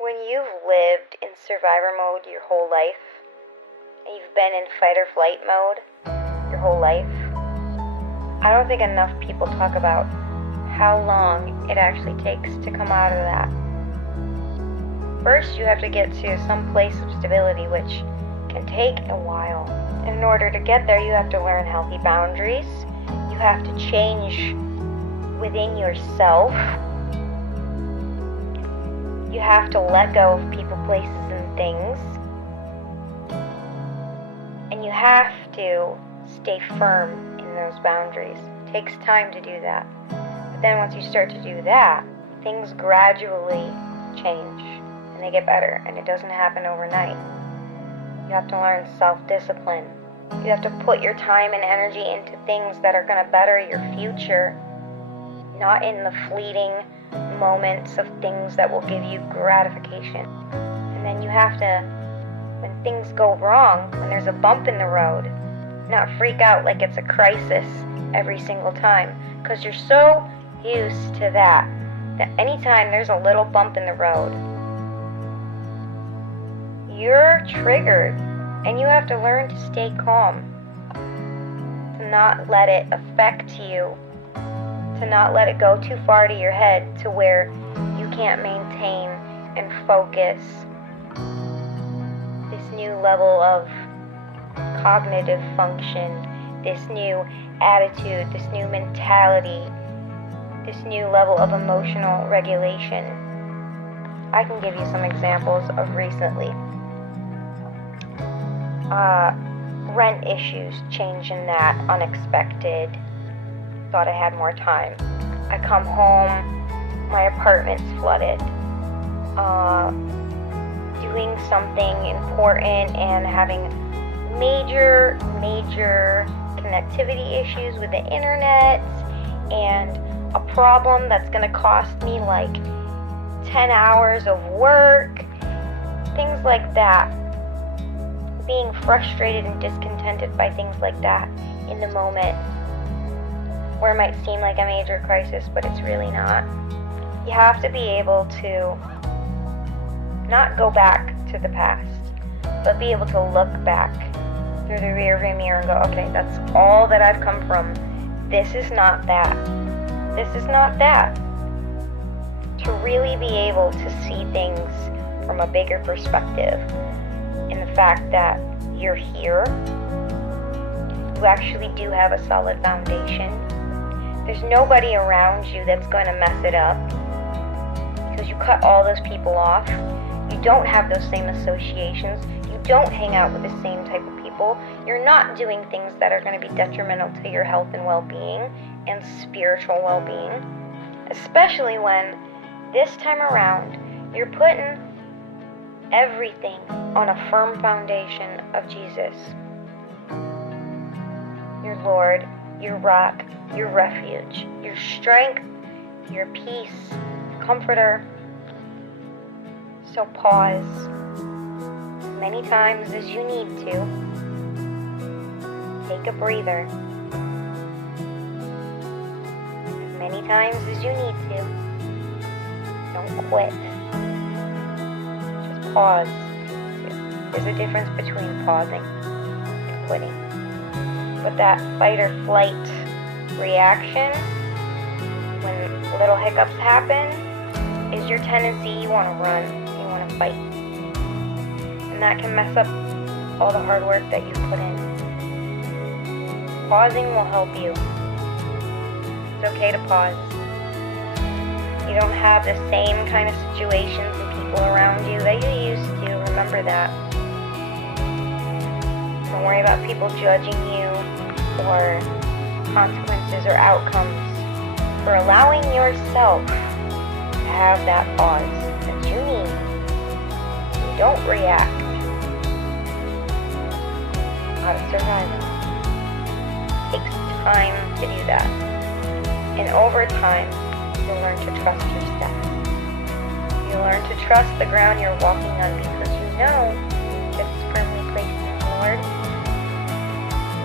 When you've lived in survivor mode your whole life, and you've been in fight or flight mode your whole life, I don't think enough people talk about how long it actually takes to come out of that. First, you have to get to some place of stability, which can take a while. And in order to get there, you have to learn healthy boundaries. You have to change within yourself. You have to let go of people, places, and things. And you have to stay firm in those boundaries. It takes time to do that. But then once you start to do that, things gradually change and they get better, and it doesn't happen overnight. You have to learn self-discipline. You have to put your time and energy into things that are going to better your future, not in the fleeting moments of things that will give you gratification. And then you have to, when things go wrong, when there's a bump in the road, not freak out like it's a crisis every single time, because you're so used to that anytime there's a little bump in the road, you're triggered, and you have to learn to stay calm, to not let it affect you, to not let it go too far to your head to where you can't maintain and focus this new level of cognitive function, this new attitude, this new mentality, this new level of emotional regulation. I can give you some examples of recently. Rent issues, change in that, unexpected. Thought I had more time. I come home, my apartment's flooded. Doing something important and having major connectivity issues with the internet, and a problem that's going to cost me like 10 hours of work, things like that. Being frustrated and discontented by things like that in the moment, where it might seem like a major crisis, but it's really not. You have to be able to not go back to the past, but be able to look back through the rearview mirror and go, okay, that's all that I've come from. This is not that. This is not that. To really be able to see things from a bigger perspective, in the fact that you're here, you actually do have a solid foundation. There's nobody around you that's going to mess it up, because you cut all those people off. You don't have those same associations. You don't hang out with the same type of people. You're not doing things that are going to be detrimental to your health and well-being and spiritual well-being, especially when this time around you're putting everything on a firm foundation of Jesus. Your Lord, your rock, your refuge, your strength, your peace, comforter. So pause as many times as you need to. Take a breather. As many times as you need to. Don't quit. Just pause. There's a difference between pausing and quitting. But that fight or flight reaction, when little hiccups happen, is your tendency. You want to run, you want to fight. And that can mess up all the hard work that you put in. Pausing will help you. It's okay to pause. You don't have the same kind of situations and people around you that you used to. Remember that. Don't worry about people judging you or consequences or outcomes for allowing yourself to have that pause that you need. You don't react out of survival. It takes time to do that. And over time, you'll learn to trust your steps. You'll learn to trust the ground you're walking on, because you know that it's firmly placed in the Lord.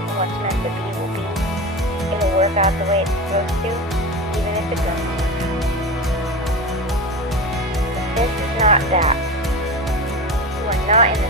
And what's meant to be will be. It'll work out the way it's supposed to, even if it doesn't. This is not that. You are not in